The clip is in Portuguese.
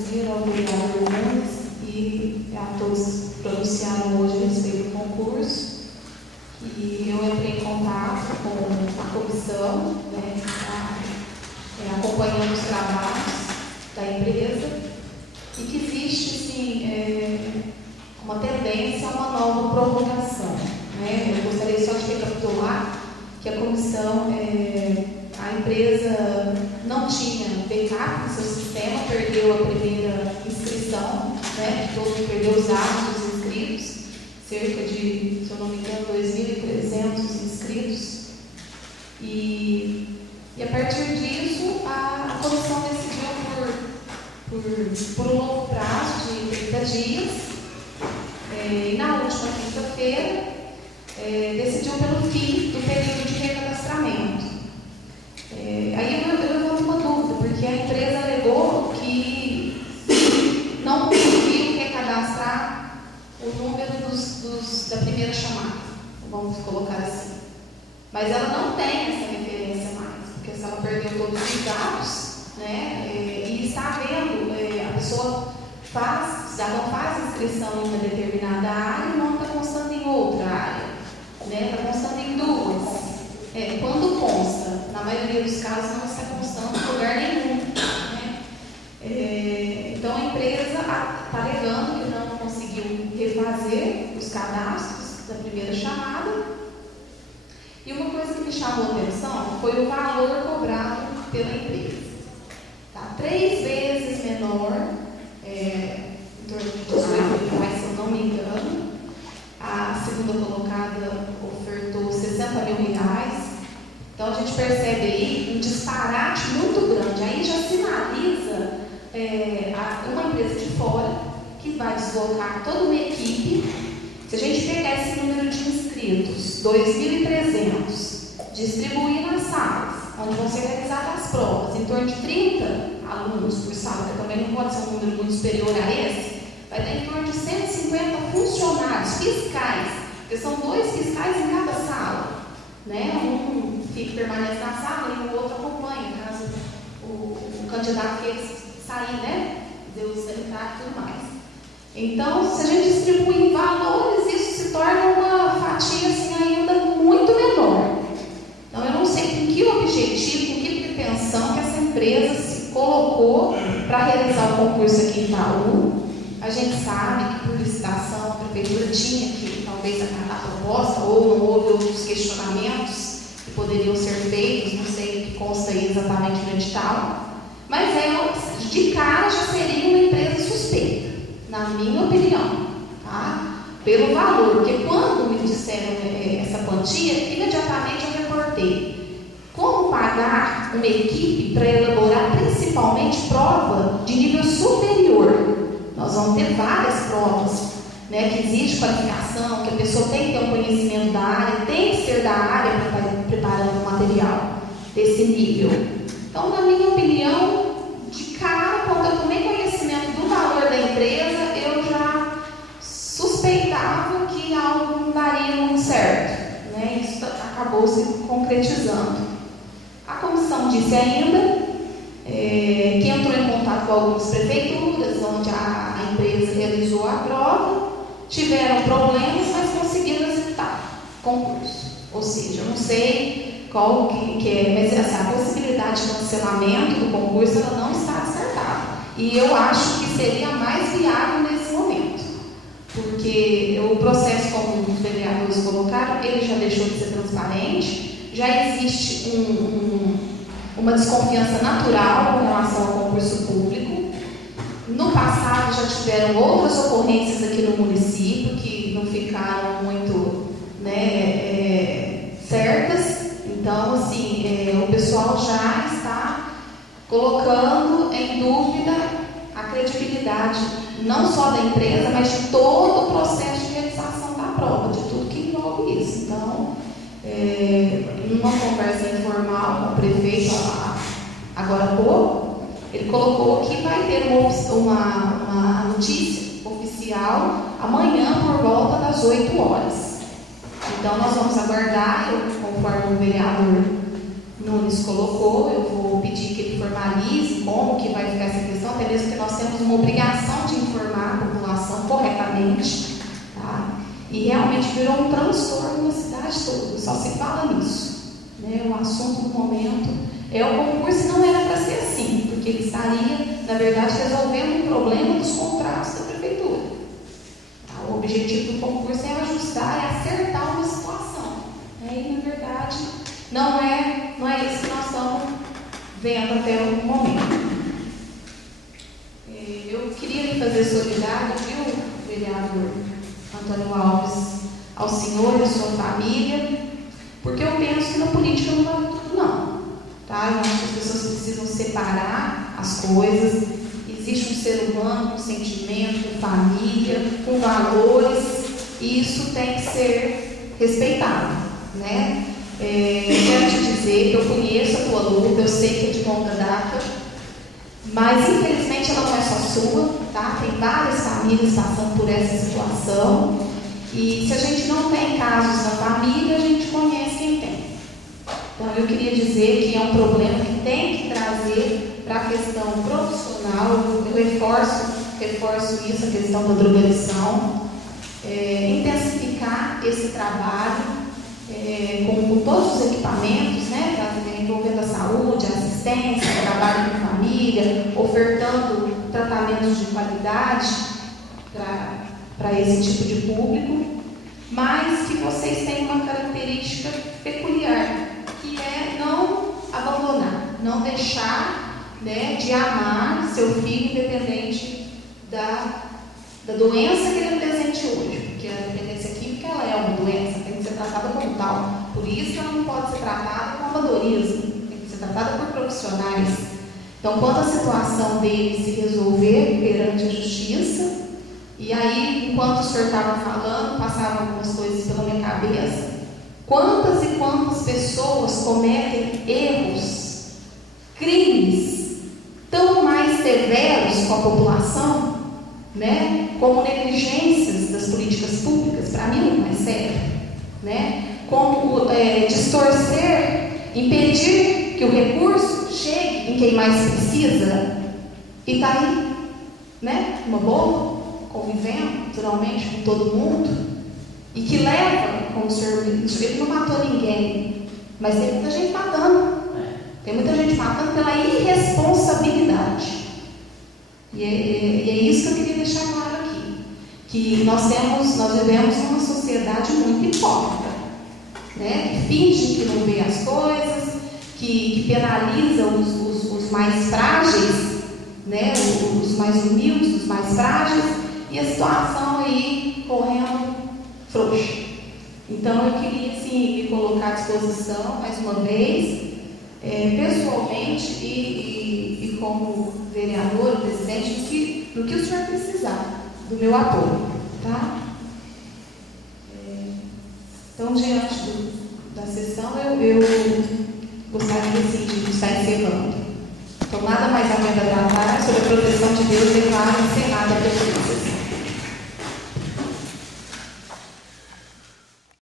Ao vereador Nunes e a todos que pronunciaram hoje a respeito do concurso. E eu entrei em contato com a comissão, acompanhando os trabalhos da empresa, e que existe sim, uma tendência a uma nova prorrogação. Eu gostaria só de recapitular que a comissão, a empresa não tinha backup no seu sistema, perdeu a primeira inscrição, perdeu os dados dos inscritos, cerca de, se eu não me engano, 2.300 inscritos. E a partir disso, a comissão decidiu por um longo prazo de 30 dias, e na última quinta-feira, decidiu pelo fim do período de recadastramento. Aí eu levanto uma dúvida, porque a empresa alegou que não conseguiu recadastrar o número da primeira chamada, vamos colocar assim. Mas ela não tem essa referência mais, porque se ela perdeu todos os dados, e está vendo, a pessoa já não faz inscrição em uma determinada área e não está constando em outra área, está constando em duas. Quando consta, na maioria dos casos não está constando em lugar nenhum. Então a empresa está alegando que não conseguiu refazer os cadastros da primeira chamada. E uma coisa que me chamou a atenção foi o valor cobrado pela empresa. Está 3 vezes menor, em torno de 18 mil reais, se eu não me engano. A segunda colocada ofertou 60 mil reais. Então a gente percebe aí um disparate muito grande. Aí já sinaliza uma empresa de fora que vai deslocar toda uma equipe. Se a gente pegar esse número de inscritos, 2.300, distribuir nas salas, onde vão ser realizadas as provas, em torno de 30 alunos por sala, que também não pode ser um número muito superior a esse, vai ter em torno de 150 funcionários fiscais, porque são 2 fiscais em cada sala. Um permanece na sala e o outro acompanha, caso o candidato queira sair, Deus entrar e tudo mais. Então, se a gente distribuir em valores, isso se torna uma fatia assim, ainda muito menor. Então, eu não sei com que objetivo, com que pretensão que essa empresa se colocou para realizar o concurso aqui em Itaú. A gente sabe que por licitação a prefeitura tinha que talvez acatar a proposta, ou não houve outros questionamentos que poderiam ser feitos, não sei o que consta aí exatamente no edital, mas de cara já seria uma empresa suspeita, na minha opinião, pelo valor, porque quando me disseram essa quantia, imediatamente eu reportei como pagar uma equipe para elaborar principalmente prova de nível superior. Nós vamos ter várias provas, que exige qualificação, que a pessoa tem que ter um conhecimento da área, tem que ser da área para estar preparando o material desse nível. Então, na minha opinião, de cara, quando eu tomei conhecimento do valor da empresa, eu já suspeitava que algo não daria muito certo. Isso acabou se concretizando. A comissão disse ainda que entrou em contato com algumas prefeituras, onde a empresa realizou a prova, tiveram problemas, mas conseguiram executar o concurso. Ou seja, eu não sei qual que é, mas a possibilidade de cancelamento do concurso ela não está descartada. E eu acho que seria a mais viável nesse momento, porque o processo, como os vereadores colocaram, ele já deixou de ser transparente, já existe uma desconfiança natural com relação ao concurso público. No passado já tiveram outras ocorrências aqui no município que não ficaram muito certas. Então, assim, o pessoal já está colocando em dúvida a credibilidade não só da empresa, mas de todo o processo de realização da prova, de tudo que envolve isso. Então, numa conversa informal com o prefeito agora há pouco, ele colocou que vai ter uma notícia oficial amanhã por volta das 8 horas. Então nós vamos aguardar, conforme o vereador Nunes colocou. Eu vou pedir que ele formalize como que vai ficar essa questão, até mesmo que nós temos uma obrigação de informar a população corretamente, tá? E realmente virou um transtorno na cidade toda, só se fala nisso, né? O assunto do momento é o concurso, não era para ser assim, porque ele estaria, na verdade, resolvendo um problema dos contratos da prefeitura. Tá? O objetivo do concurso é ajustar, é acertar uma situação, né? E, na verdade, não é isso que nós estamos vendo até o momento. Eu queria lhe fazer solidário, viu, vereador Antônio Alves, ao senhor e à sua família, porque eu penso que na política não vale tudo, não. Tá? Eu acho que as pessoas precisam separar as coisas. Existe um ser humano com sentimento, com família, com valores, e isso tem que ser respeitado, né? Quero te dizer que eu conheço a tua luta, eu sei que é de longa data, mas infelizmente ela não é só sua, tá? Tem várias famílias passando por essa situação, e se a gente não tem casos na família, a gente conhece quem tem. Então eu queria dizer que é um problema que tem que trazer para a questão profissional. Eu reforço isso, a questão da drogadição, intensificar esse trabalho com todos os equipamentos, né, envolvendo a saúde, a assistência, trabalho com família, ofertando tratamentos de qualidade para esse tipo de público, mas que vocês têm uma característica peculiar, que é não abandonar, não deixar, né, de amar seu filho independente da doença que ele apresente hoje, porque a dependência química ela é uma doença, tem que ser tratada como tal. Por isso que ela não pode ser tratada com amadorismo, tem que ser tratada por profissionais. Então, quando a situação dele se resolver perante a justiça, e aí, enquanto o senhor estava falando, passavam algumas coisas pela minha cabeça, quantas e quantas pessoas cometem erros, crimes tão mais severos com a população, né, como negligências das políticas públicas, para mim não é sério, né, como distorcer, impedir que o recurso chegue em quem mais precisa, e está aí, né, uma boa, convivendo naturalmente com todo mundo, e que leva, como o senhor disse, ele não matou ninguém, mas tem muita gente matando, pela irresponsabilidade. E é isso que eu queria deixar claro aqui, que nós vivemos numa sociedade muito hipócrita, né? Que finge que não vê as coisas, que penaliza os mais frágeis, né? Os mais humildes, os mais frágeis, e a situação aí correndo frouxa. Então eu queria sim me colocar à disposição mais uma vez, pessoalmente e como vereador, presidente, do que o senhor precisar, do meu apoio, tá? Então, diante da sessão, eu gostaria assim, de estar encerrando. Então, nada mais a tratar sobre a proteção de Deus, declaro encerrada a presença.